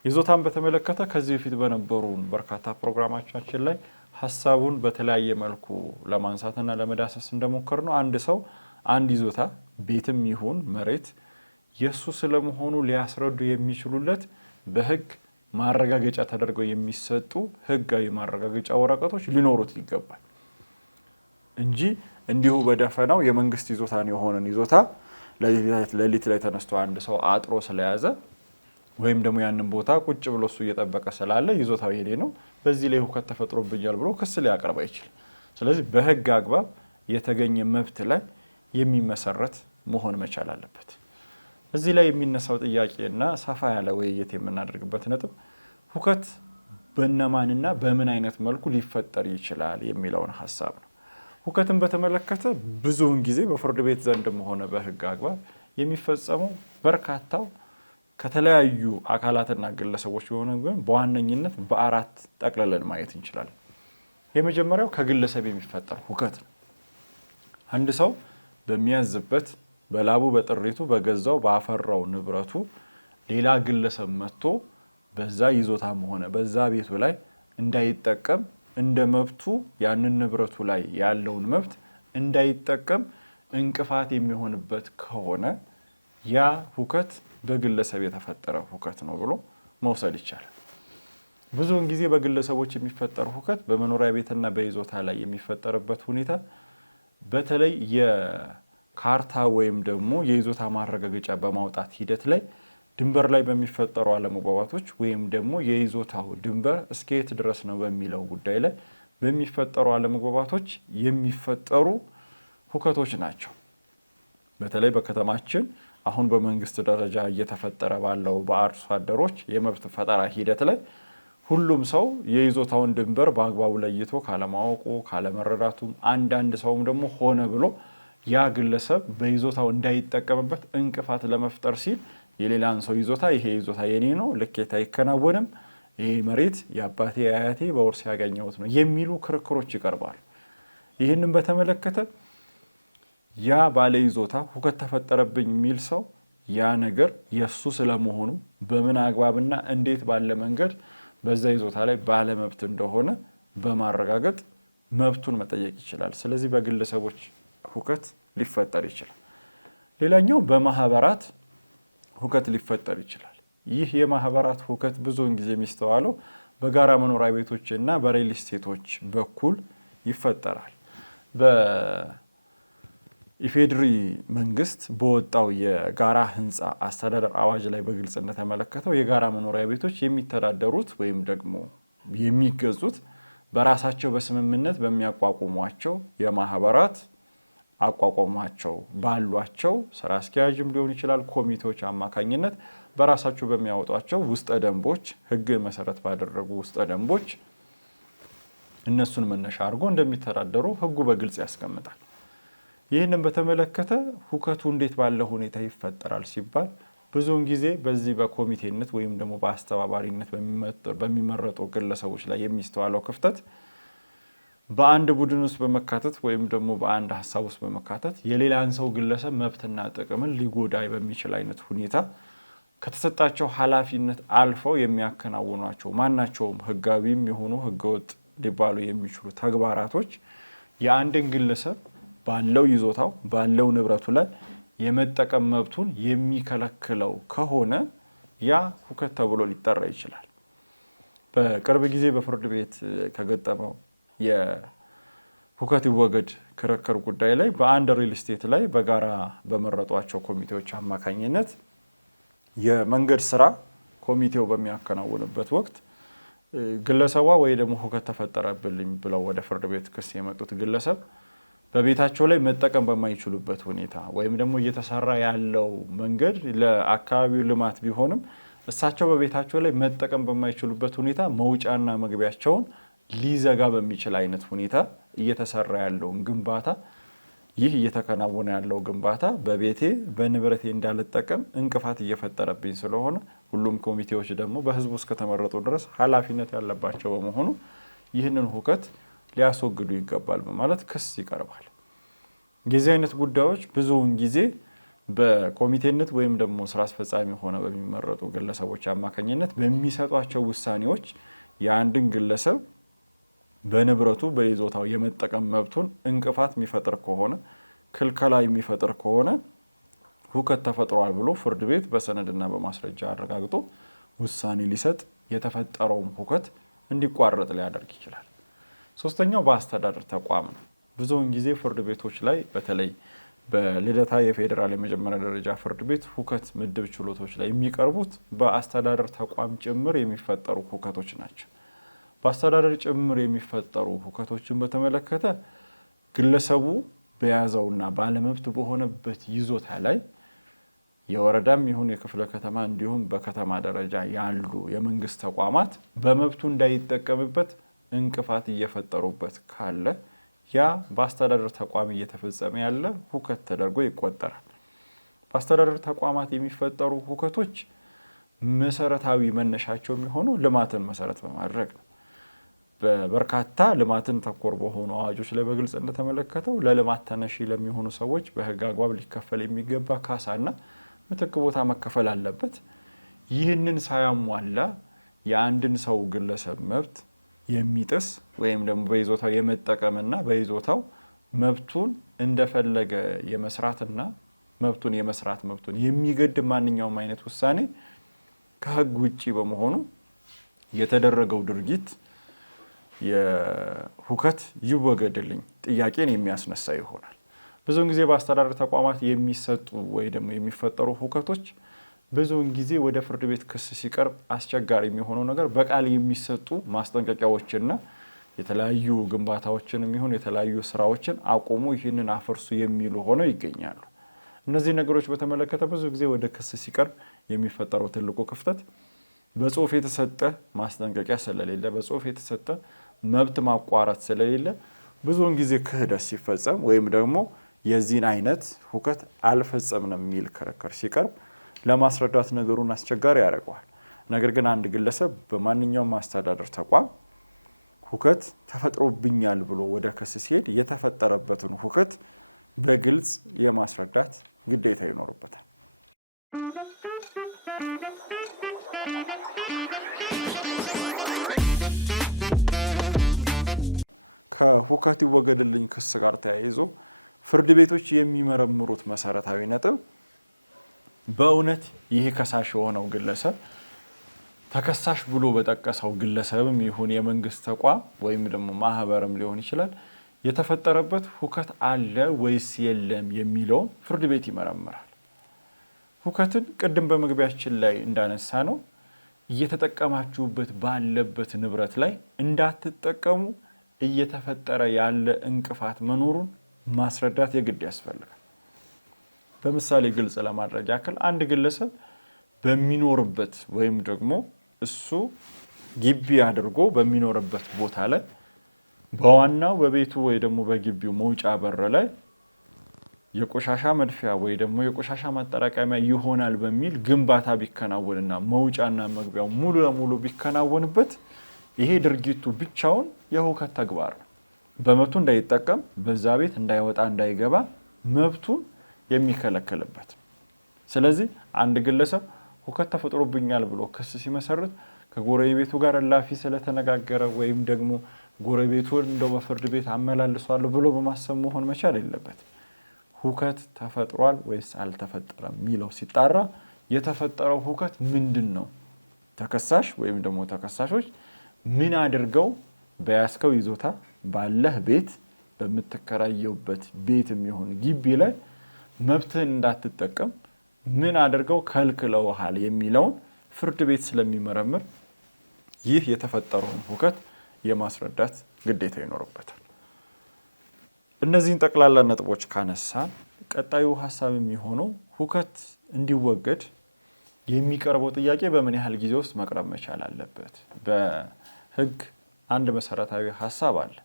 ይዞታን በተመለከተ ከዚህ በፊት በነበሩ በርካታ ፕሮግራማችን ላይ ሐሳቡን በተለያየ መልኩ ለማንሳትና ለመዳሰስ እንደሞከር ነው አንድ ሰው አንድ ይዞታ ቤትም ይሁን መሬት የሱ ስለመሆኑ ሊያስረዱ የሚችሉለት በህግ ማረጋገጫ ተደርገው የሚሰጡ ህጋዊ ማረጋገጫ ወረቀቶች ሊኖሩት ይገባል እንጂ እንዲሁ በደፈናው የመንግስት ይዞታን የሆነን ይዞታ ለሊት ላይ ተነስቶ አንድ ሰው አጥሮ ስለያዘ ወይም ደግሞ ያንን ቦታ ቁጭ ብሎ እሱ እየጠበቀ ስላለ ይዞታው የኔ ነው በዚህ ላይ ሁከት ተፈጥሮብኛል ብሎ ክስ ሊያቀርብ አይችልም። ስለዚህ በህግ አግባብ የተገኘ መብት ላይ የሚመሰረት መሆን መቻል አለበት። እዚህ ላይ የሚነሳው ጥያቄና ሰፋ ያለ ውይይት የምናደርግበት ነጥብ ሁከት በእነማንና በምን አይነት መልኩ ሊፈጠር ይችላል የሚለውን ሐሳብ ነው። ሁከትን በተመለከተ ብዙውን ጊዜ በፍርድ ቤት ዘንድም ሆነ በህግ አግባብ የሚፈጸመው በርካታው ከተለያዩ አካላትና ግለሰቦች የሆነ ግን በዋነኝነት በአራት ጠቅለለን ማየት እንችላለን። የመጀመሪያው ከግለሰብ የሚፈጠር ሁከት ነው። አንድ ሰው በሚያዝበት በላቡ በጥሪቱ በገዛው ባፈራው ንብረቱ ሌላ ግለሰብ መጥቶ በዛ ይዞታም ሆነ በዛ ቤቱ ላይ እንዳይጠቀም እንደ መብቱ ያንን ንብረቱ ላይ ያለውን መብት እንዳይጠቀም እንቅፋት የሚሆንበት ከሆነ ያ ሁከት በግለሰብ የተፈጠረ ሁከት ነው ብሎ መውሰድ ይቻላል። ብዙውን ጊዜ በግለሰቦች የሚፈጠር ሁከት በመኖሪያ ቤትና በይዞታ ላይ የሚፈጠርበት ሁኔታ በተለይ የካርታ ወይም ደግሞ የይዞታ ማረጋገጫ በማውጣት ሂደት ላይ ድንበር ላይ በሚፈጠሩ አለመግባባቶች ወይም ደግሞ የይዞታው ድንበር እስከየት ድረስ ነው በሚለው ጉዳይ ላይ በሚፈጠሩ አለመግባባቶች የሚፈጠሩ ሁከቶች ናቸው። በተለይ በከተማችን አሁን በመንግስት ደረጃ እየተፈጠረ ባለው በአርሶ አደሮች የመብት ፈጠራ ሂደት ላይ ሁሉም ሰው የይዞታውን ድንበር በአግባቡ ለይቶ ካለማወቁ ካለመረዳቱም አንዳንድ ሰውም ደግሞ ሆነ ብሎ ያ ግለሰብ በይዞታው እንዳይጠቀምበት እንቅፋት ለመፍጠር ሲል የሌላን ሰው ይዞታ ይሄ ይዞታ የኔ ነው ልኬት አይከናወንም ይሄ መሬት የአባቴ አያቴ በውርስ ያገኘሁት ነው የሚሉ ክርክሮች ይቀርባሉ። ይህንን በተመለከተ ያ ባለ ይዞታ ሁከት ተፈጠረብኝ የሚል ሰው ያ ነገር የሱ ስለመሆኑ በምን አግባብና እንዴት ባለ መንገድ በዛ ይዞታ ላይ ባለ መብት እንደሆነ በማረጋገጥ መብቱን መጠየቅ ይችላል። ስለዚህ በግለሰቦች ሁከት ሊፈጠር ይችላል። ሌላኛው በማህበራት ሁከት ሊፈጠር ይችላል። ይህ የማህበራት ሁከት ብዙውን ጊዜ የሚስተዋለው በጋራ መኖሪያ ቤቶችና በሪል ስቴቶች በኩል ይፈጠራል። በኢፌድሪ መንግስት በወጣው የጋራ ህንፃ አስተዳደር አዋጅ ላይ በግልጽ እንደተመለከተው የጋራ መኖሪያ ቤቶች የሚተዳደሩት ወይም ደግሞ የሚገዙት በራሳቸው በስምምነት በሚያቋቁሟቸው የማህበራት አቋቋሟቸው ባሏቸው ስራ አስኪያጅም ሊሆን ይችላል ኮሚቴዎች አማካኝነት በራሳቸው በሚያወጧቸው ውስጠ ደንቦች ህግን መሰረት ባደረጉ ውስጠ ደንቦች እነሱን መነሻ አድርጎ እንደሚተዳደሩ ህጉ በግልጽ ያስቀምጣል። ይህንን በተመለከተ ሁከቱ እንዴት ባለ ሁኔታ ይፈጠራል ሲባል ብዙውን ጊዜ በዚህ በኮሚቴነት ወይም ደግሞ በአስተባባሪነት በሚመረጡ ግለሰቦች ላይ የሚስተዋለው ክፍተት በአንድ ቡድን ውስጥ በመካተት ወይም ደግሞ በአንድ ሀሳብ ውስጥ በመካተት የሌላን ሰው ግለሰብ መብትና ጥቅምን ሊጎዳ በሚችል አይነት ሁኔታ ከተሰጣቸው ኃላፊነት አልፈው የሚያከናውኗቸው ማናቸውም ህጋዊም የሆኑ ህገወጥ ሊባሉ የሚችሉ ተግባራቶች የአንድን ግለሰብ ባለው ይዞታው ባለው ንብረቱ ላይ የመጠቀም መብቱን የሚከለክለው ከሆነ ያ ሁከት ተብሎ ሊጠራ ይችላል። በቅርብ ጊዜ በፍርድ ቤት ከገጠመው ሁከት ይወገድ ክርክር ጉዳይ ላይ በአንድ ሪል ስቴት ላይ በጋራ በመረጧቸው ኮሚቴዎች አማካኝነት የመንገድ ስራ ኮሚቴው በሚያከናውንበት ወቅት ግለሰቧ ወይ ደግሞ ሁከት ተፈጠረብልኝ ብለው ወደ ፍርድ ቤት ክስ የመጡት ግለሰብ በቤታቸው ላይ መጠቀም በማይችሉበት ሁኔታ ወይም ደግሞ እየተሰራ ያለው መንገድ ለአካባቢው ልማት ቢሆንም እሳቸው በቤታቸው ላይ መጠቀም በማይችሉበት ሁኔታ መውጫና መግቢያቸውን ሊዘጋ በሚችል አይነት ሁኔታ እየተሰራ ያለውን ግንባታ ይህ እየተከናወነ ያለው ግንባታ በቤቴ በንብረቴ እንዳልጠቀም እንቅፋት እየፈጠረብኝ ስለሆነ ሁሉም ኮሚቴዎች ደግሞ በህዝቡ እስከተመረጡ ድረስ ኃላፊነት ያለባቸው በመሆኑ ይህንን ሁከት ሊያስወግዱ ይገባል በማለት ክስ ይቀርባል። የዚህ አይነት ጉዳዮች ብዙውን ጊዜ በኮሚቴነት ወይም ደግሞ ስራ አስፈጻሚ ሆነ በሚመረጡ ግለሰቦች አማካኝነት በሚሰጧቸው ውሳኔዎች የአንድን ግለሰብ በንብረቱ በይዞታው የመጠቀም መብቱን እንቅፋት የሚፈጥር ከሆነ ክልከላ የሚፈጥር ከሆነ ሁከት ተፈጥሯል ብሎ ፍርድ ቤት በሰነድና በማስረጃ አረጋግጦ ውሳኔ ሊሰጥ የተፈጠረውም ሁከት እንዲቋረጥ ሊያደርግ ይችላል። ሶስተኛው በአስተዳደር ተቋም ነው። ብዙውን ጊዜ ፍርድ ቤቶች ላይ በተለይ በልደታ የፌዴራል የመጀመሪያ ደረጃ ፍርድ ቤት ሁከት ምድብ ችሎቶች ላይ የሚቀርቡት በአስተዳደር ተቋም ጭምር የሚፈጠሩ ሁከቶች ናቸው። በአስተዳደር ጭምር የሚፈጠሩ ሁከቶችን በተመለከተ ግለሰቡ በያዘውና ባለመብት በሆነበት ይዞታ ላይ የወረዳም ይሁን የክፍለ ከተማ እንዲሁም በከተማ ደረጃ ያሉ የመንግስት ተቋማት በመብቱ እንዳይጠቀምበት እንቅፋት እየፈጠሩበት ካለ ያ በአስተዳደር ተቋም እየተፈጸመ ያለ ሁከት ተደርጎ ይቆጠራል። በአስተዳደር ተቋማት የሚፈጠሩ ሁከቶች መሰረታዊ መነሻቸው የሚሆነው ልማትን መሰረት በማድረግ ነው። በበርካታ ልማትን ተኮር በሆኑ አዋጆች ላይ በግልጽ እንደተመለከተው ለልማት ተነሺ ለሚሆኑ ሰዎች በህግ አግባብ ሊከፈል የሚገባ ካሳና ምትክ ቦታ መከፈል አለበት። ይህንን ሳያሟላ የአንድን ሰው ግለሰብ መብት የሚጥስ ወይም ደግሞ በይዞታው የመጠቀምና በይዞታው መብቱን እንደፈለገ የመስራትና መብቱን የሚገድብ ማንኛውም አይነት ውሳኔ ከህግ ውጪ በመሆኑ የተደረገው ድርጊት የሁከት ይወገድልኝ ጥያቄን የሚያስነሳ ይሆናል። ብዙውን ጊዜ በአስተዳደር ተቋማት የሚሰጡ ወይ ደግሞ የሚፈጠሩ ሁከቶች ብዙውን ጊዜ ወደ ፍርድ ቤት ክስ ሲቀርብ አስቸጋሪ የሚሆነው ነገር በቃል የሚሰጡ ማስጠንቀቂያዎችና የተለያዩ ግንባታዎችን የሚሆን የተለያዩ ስራዎችን አቆሙ፣ ይህንን አፈርሱ የሚሉ ሆነው ይገኛሉ። እነዚህ ነገሮች በተመለከተ ብዙ ጊዜ ወደ ክስ ሲቀርብ የሚፈጠረው ትልቁ ክፍተት በጽሁፍ የተሰጠ ማስጠንቀቂያ ስለሌለ፣ በጽሁፍ የተሰጠ መብት ማቋረጥ ስለሌለ ብዙውን ጊዜ ክህደት ሲፈጸም ወይም ደግሞ የዚህን አይነት ሁከት አልፈጸምንም የሚል ክርክር ሲቀርብ ለማስረዳት ነገሩን አስቸጋሪ ያደርገዋል። ነገር ግን አንድ ግለሰብ በማንኛውም አስተዳደር ተቋም ሁከት ተፈጥሮብኛል ብሎ ወደ ክስ ሲሄድ የተፈጠረበትን ሁከት በግልጽ የማስረዳት ግዴታ ይኖርበታል። ከሁከት ይወገድልኝ ክስ ጋር ተያይዞ ፍርድ ቤቶች የሚመረምሩት መሰረታዊ ነጥብ በእውነት ይህ ከሳሽ የሆነው ግለሰብ ተከሳሽ ብሎ በጠቀሰው ግለሰብም ይሁን የመንግስት ተቋም ወይም ደግሞ ማህበርም ሊሆን ይችላል የተፈጠረበት ሁከት አለ ወይስ የለም የሚለውን ፍርድ ቤት ይመረምራል። ሁከትን ቅድም በመግቢያችን ላይ እንዳነሳ ነው እየተጠቀማችሁበት ባለበት ንብረት ላይ እንዳትጠቀሙ እየተፈጠረ ያለ እንቅፋት መኖሩን ማስረዳት የግድ ያስፈልጋል። በምሳሌ ግልጽ ለማድረግ ያክል አንድ ግለሰብ በሚኖርበት ወይም ደግሞ እሱ ግቢ አድርጎ በሚኖርበት ቦታ ላይ በዋናው በቤቱ ወይ ደግሞ በግቢው መውጫ በር ላይ የቆሻሻ መድፊያ ወይ ደግሞ የቆሻሻ ማጠራቀሚያ ይሆናል በሚል ግንባታ ቢከናወንና መውጫና መግቢያው ሙሉ ለሙሉ ቢከናወንበት ይሄ ድርጊቱ ብቻውን የሁከት ተግባር ነው። በመብቱ እንዳይጠቀም በዛ ቤት እንዳይወጣ እንዳይገባ መብቱን የሚከለክልበት። ስለዚህ አንድ ግለሰብ ሁከት ተፈጥሮብኛል ብሎ ክስ ሲመሰርት ከጎረቤቱ ጋር እላፊ ስለተነጋገረ ወይም ደግሞ ጎረቤቱን እንደው በፍርድ ቤት አመላልሷለሁ ብሎ በማሰብ መሆን መቻል የለበት። ሁከት ተፈጥሯል ወይስ አልተፈጠረም የሚለው ሲጣራ የተፈጠረው ሁከት ምንድን ነው? ተከሳሽ ወይም ደግሞ ተከሳሾች ምን አድርገው በያስከው ይዞታ ባለህ ቤት በምትከራየውበት ቤትም ይሁን ግቢ ላይ መብትህን እንዳትጠቀም ምን አድርገው ከልክለውሃል የሚለውን ፍርድ ቤት ስለሚመረምር ይህ የተፈጠረውን ሁከት የማስረዳት ግዴታ ይኖርበታል። እነዚህን ጠቅላላ ነጥቦች ካነሳን ቀጣዩ ሐሳብ የሚሆነው ሁከት እንዲወገድ የሚቀርበው ጥያቄ በምን ያህል ጊዜ ውስጥ መቅረብ መቻል አለበት? በህግ አንድ መሰረታዊ ሐሳብ አለ።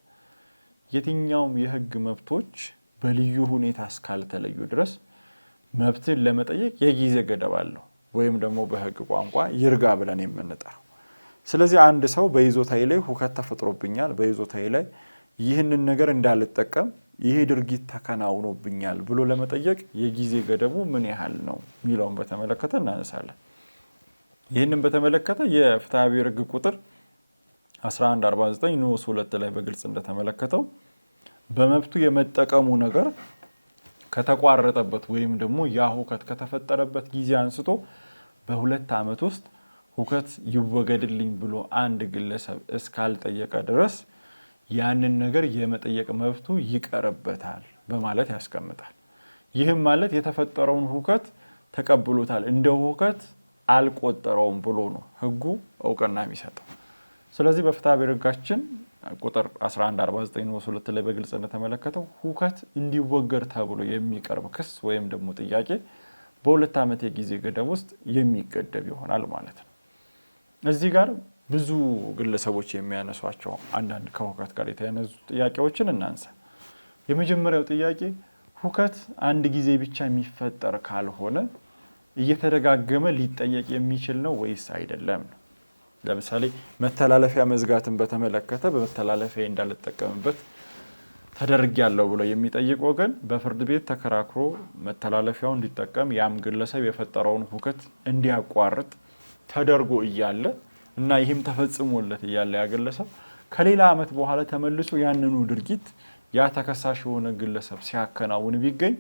የትኛውም የህግ መብቶች በልዩ ሁኔታ እስካልተለዩ ድረስ መብትን ለመጠየቅ የጊዜ ገደብ አለው፣ ወይም ደግሞ በህግ ቋንቋ ይርጋ ብለን የምንጠራው። ስለዚህ አንድ ሰው በይዞታዬ ላይ ሁከት ተፈጥሮብኛል፣ በይዞታዬ ላይ ይህንን ነገር እንዳልጠቀም ይህ ድርጊት ተከናውኖብኛል ብሎ ለመጠየቅ የጊዜ ገደቡ ምን ያህል ነው የሚለውን በተመለከተ እናነሳለን። ይህንን በተመለከተ የፍትሐ ብሔር ህግ ቁጥር 1149 ንዑስ 2 ላይ በግልጽ እንደተመለከተው በመብቱ የመጠቀሙ ነገር ከተቋረጠበት ወይም ደግሞ ያ ሁከት ከተፈጠረበት ጊዜ አንስቶ በ2 ዓመት ውስጥ ሁከት ይወገድልኝ ብሎ አንድ ግለሰብ እስካልጠየቀ ድረስ ያንን ነገር የመጠየቅ መብቱ ይቀርበታል በማለት ያስቀምጣል። ይህም ማለት የተፈጠረውን ሁከት ተቀብሎታል፣ እንደ ሁከት አልቆጠረውም ብሎ ነው ህጉ እውቅና የሚሰጠው። ስለዚህ በፍትሐ ብሔር ህጋችን ቁጥር 1149 ንዑስ 2 ላይ በግልጽ እንደተመለከተው ሁከት እንዲወገድ ተብሎ የሚቀርብ ክስ ወይም ደግሞ ጥያቄ በ2 ዓመት የጊዜ ገደብ ውስጥ የሚገደብ ይሆናል ማለት ነው። እዚህ ጋር ብዙ ግለሰቦች የሚያነሷቸው አንዳንድ ከሁከት ጋር የተያያዙ ጥያቄዎችን እናንሳ። የመጀመሪያው ጥያቄ ሁከት አንድ ጊዜ ብቻ የሚፈጠር ካልሆነ እየተደጋገመ ሊጠየቅ የሚችል ነው ወይስ አይደለም ነው። ለምሳሌ መተላለፊያ መዝጋትን በተመለከተ በመተላለፊያ እንዳልጠቀምበት ተደርጊያለሁ ብሎ የሚጠይቅ ወገን በፍርድ ቤት ተከራክሮ መተላለፊያውን እንዲጠቀም ያም ግለሰብ የፈጠረውን ሁከት እንዲያቋርጥ ተደርጎ እያለ እና ይህም ተፈጽሞለት እያለ ያ ግለሰብ ከሌላ ዓመት በኋላ ተመልሶ ያንኑ ድርጊት ያ ተከሳሽ የሆነ ግለሰብ ሲያከናውን ቢገኝ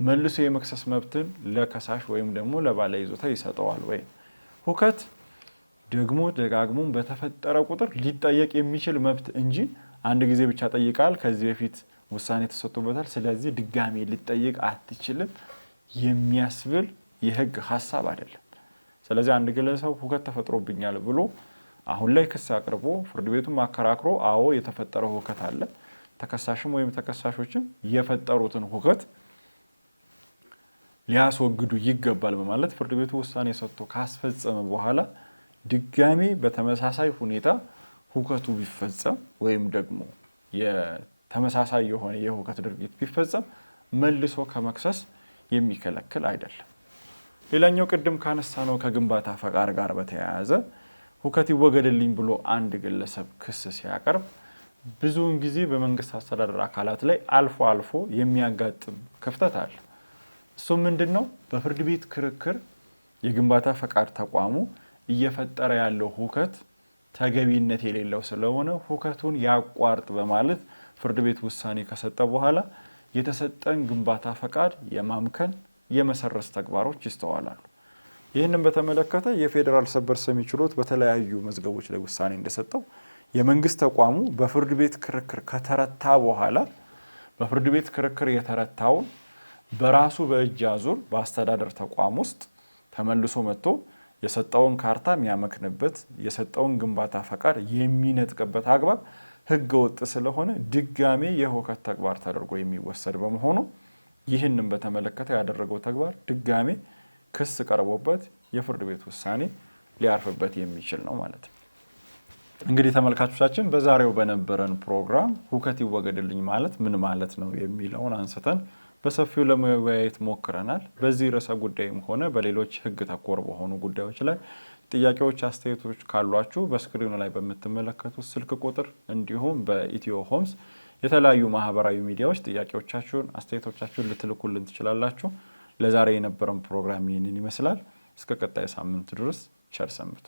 መልሶ የመክሰስ መብትን ለከሳሽ ወይም ደግሞ ለባለ ይዞታ ይሰጠዋል ወይ? ሁከት ደግሞ ደጋግሞ በተፈጠረ ቁጥር ሊጠየቅ የሚችል መብት እንጂ አንድ ጊዜ ብቻ ጠይቃል፣ ከዚህ በፊት ውሳኔ ተሰጥቶበታል፣ ስለዚህ ድጋሚ ሊጠየቅ አትችልም የሚያስብል የህግ ሐሳብ አይደለም። ስለዚህ አንድ ግለሰብ ሁከት ተፈጥሮብኛል ብሎ አሁን ላይ ክስ አቅርቦ ፍርድ ቤቱን ማከራክሮ አዎ የተፈጠረው ሁከት አለ፣ ተከሳሽም ወይም ተከሳሾችም የፈጠሩትን ሁከት ሊያስወግዱ ይገባል በማለት ፍርድ ቤቱ ውሳኔ ሰጥቶ ካስፈጸመ በኋላ ድጋሚ በተመሳሳይ ሁኔታ ሁከቱ ቢፈጸም ወይም ደግሞ የተመሳሳይ የሆነ የሁከት ድርጊት ቢፈጸም መልሶ ከመክሰስ የሚከለክል አይደለም። ሌላኛው ቅድም ካነሳነው ከግንባታ ፈቃድ ጋር በተያያዘ ሁከት ይወገድልኝ ብሎ አንድ ግለሰብ ክስ ሲያቀርብ ብዙውን ጊዜ በመንግስት አስተዳደር አካላት ላይ አልፎ አልፎ የሚያጋጥም ክፍተት አለ። እሱ ምንድነው? በፍርድ ቤት ክርክር የግንባታ ፈቃድ ተቋሙ እየፈጠረ ያለው ሁከት ተገቢነት የሌለው ስለሆነ ሁከቱን ያቋርጥ በማለት ፍርድ ቤት ውሳኔ ከሰጠ በኋላ የተሰጠን ግንባታ ፈቃድ የማምከን የመሰረዝ ተግባሮች ይስተዋላሉ። ይህንን በተመለከተ የፌዴራል ሰበር ሰሚ ችሎት በተለያዩ መዝገቦች ላይ ውሳኔ እንደሰጠው የመንግስት ተቋሙ በፍርድ ቤት ክርክር ከተረታ በኋላ በፍርድ ቤት ክርክር የተረታውን በራሱ በእጅ አዙር በአስተዳደር ተቋም ውስጥ ተመልሶ መጥቶ የሰጠውን ካርታ የሚያመክንበት የሰጠውን ግንባታ ፈቃድ የሚነጥቅበት አግባብ ህገ ወጥ ስለሆነ ድጋሜ የሁከት ተግባር ተደርጎ የሚወሰድ በመሆኑ ይህንን በተመለከተ ያደረገው ተግባር ድጋሜ ክስ ቀርቦበት የፍርድ ቤት ውሳኔ ሊያርፍበት የሚችል ነው ማለት ነው። እንግዲህ ተመልካቾቻችን በዛሬው በነበረን ፕሮግራም ሁከት ይወገድልኝ ማለት ምን ማለት ነው የሚለውን አንስተን በሰፊው ለመወያየት ሞክረናል። በዚህ ርዕሰ ጉዳይም ሆነ በሌሎች ህግ ተኮር በሆኑ ጉዳዮች ላይ ጥያቄዎች፣ አስተያየቶች ካሏችሁ በስክሪኑ ላይ በምትመለከቱት ስልክ ቁጥር እንዲሁም በኢትዮ ሆምስ የተለያዩ ማህበራዊ ሚዲያዎች ጥያቄዎቻችሁን፣ አስተያየቶቻችሁን ልትልኩልን ትችላላችሁ። ለዛሬ የነበረን ፕሮግራም ይህንን ይመስላል። እስከ ቀጣይ ሳምንት ድረስ ቸር ሰንብቱ።